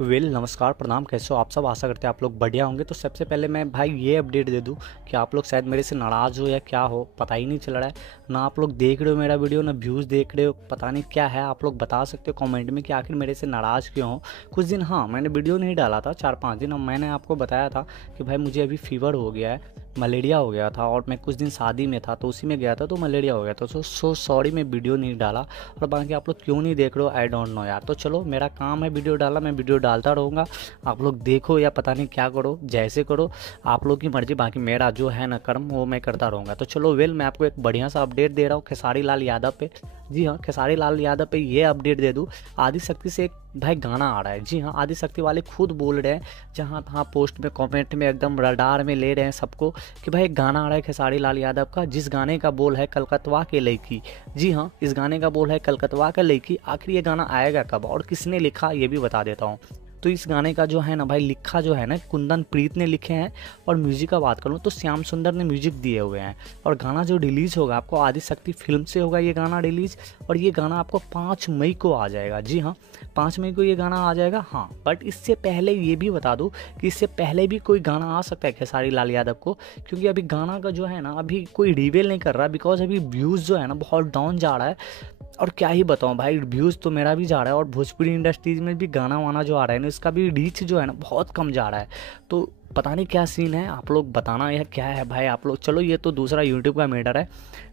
नमस्कार प्रणाम, कैसे हो आप सब। आशा करते हैं आप लोग बढ़िया होंगे। तो सबसे पहले मैं भाई ये अपडेट दे दूं कि आप लोग शायद मेरे से नाराज़ हो या क्या हो, पता ही नहीं चल रहा है। ना आप लोग देख रहे हो मेरा वीडियो, ना व्यूज़ देख रहे हो, पता नहीं क्या है। आप लोग बता सकते हो कमेंट में कि आखिर मेरे से नाराज़ क्यों हो। कुछ दिन मैंने वीडियो नहीं डाला था, 4-5 दिन। अब मैंने आपको बताया था कि भाई मुझे अभी फीवर हो गया है, मलेरिया हो गया था, और मैं कुछ दिन शादी में था तो उसी में गया था तो मलेरिया हो गया था। सो सॉरी, मैं वीडियो नहीं डाला। और बाकी आप लोग क्यों नहीं देख रहे हो आई डोंट नो यार। तो चलो, मेरा काम है वीडियो डालना, मैं वीडियो डालता रहूँगा। आप लोग देखो या पता नहीं क्या करो, जैसे करो, आप लोग की मर्जी। बाकी मेरा जो है ना कर्म, वो मैं करता रहूँगा। तो चलो मैं आपको एक बढ़िया सा अपडेट दे रहा हूँ खेसारी लाल यादव पे। जी हाँ, खेसारी लाल यादव पे ये अपडेट दे दूँ, आदिशक्ति से एक भाई गाना आ रहा है। जी हाँ, आदिशक्ति वाले खुद बोल रहे हैं, जहाँ तहाँ पोस्ट में कमेंट में एकदम रडार में ले रहे हैं सबको कि भाई एक गाना आ रहा है खेसारी लाल यादव का, जिस गाने का बोल है कलकत्ता के लड़की। जी हाँ, इस गाने का बोल है कलकत्ता का लड़की। आखिर ये गाना आएगा कब और किसने लिखा, ये भी बता देता हूँ। तो इस गाने का जो है ना भाई, लिखा जो है ना कुंदन प्रीत ने लिखे हैं। और म्यूजिक का बात करूँ तो श्याम सुंदर ने म्यूजिक दिए हुए हैं। और गाना जो रिलीज होगा आपको आदिशक्ति फिल्म से होगा ये गाना रिलीज। और ये गाना आपको 5 मई को आ जाएगा। जी हाँ, 5 मई को ये गाना आ जाएगा। हाँ, बट इससे पहले ये भी बता दूँ कि इससे पहले भी कोई गाना आ सकता है खेसारी लाल यादव को, क्योंकि अभी गाना का जो है ना अभी कोई रिवील नहीं कर रहा, बिकॉज अभी व्यूज़ जो है ना बहुत डाउन जा रहा है। और क्या ही बताऊं भाई, व्यूज़ तो मेरा भी जा रहा है, और भोजपुरी इंडस्ट्रीज में भी गाना वाना जो आ रहा है ना, इसका भी रीच जो है ना बहुत कम जा रहा है। तो पता नहीं क्या सीन है, आप लोग बताना यह क्या है भाई आप लोग। चलो, ये तो दूसरा यूट्यूब का मैटर है।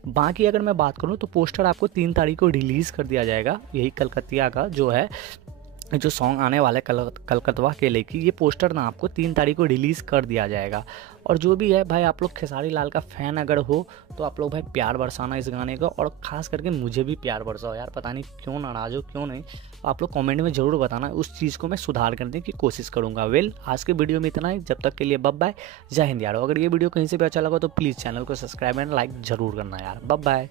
बाकी अगर मैं बात करूँ तो पोस्टर आपको 3 तारीख को रिलीज़ कर दिया जाएगा, यही कलकतिया का जो है, जो सॉन्ग आने वाला है कलकत्ता के लेके। ये पोस्टर ना आपको 3 तारीख को रिलीज़ कर दिया जाएगा। और जो भी है भाई, आप लोग खेसारी लाल का फ़ैन अगर हो तो आप लोग भाई प्यार बरसाना इस गाने का, और ख़ास करके मुझे भी प्यार बरसाओ यार। पता नहीं क्यों नाराज़ हो, क्यों नहीं, आप लोग कमेंट में ज़रूर बताना, उस चीज़ को मैं सुधार करने की कोशिश करूँगा। आज के वीडियो में इतना ही, जब तक के लिए बाय। जय हिंद यारो। अगर ये वीडियो कहीं से भी अच्छा लगा तो प्लीज़ चैनल को सब्सक्राइब एंड लाइक ज़रूर करना यार। बाय।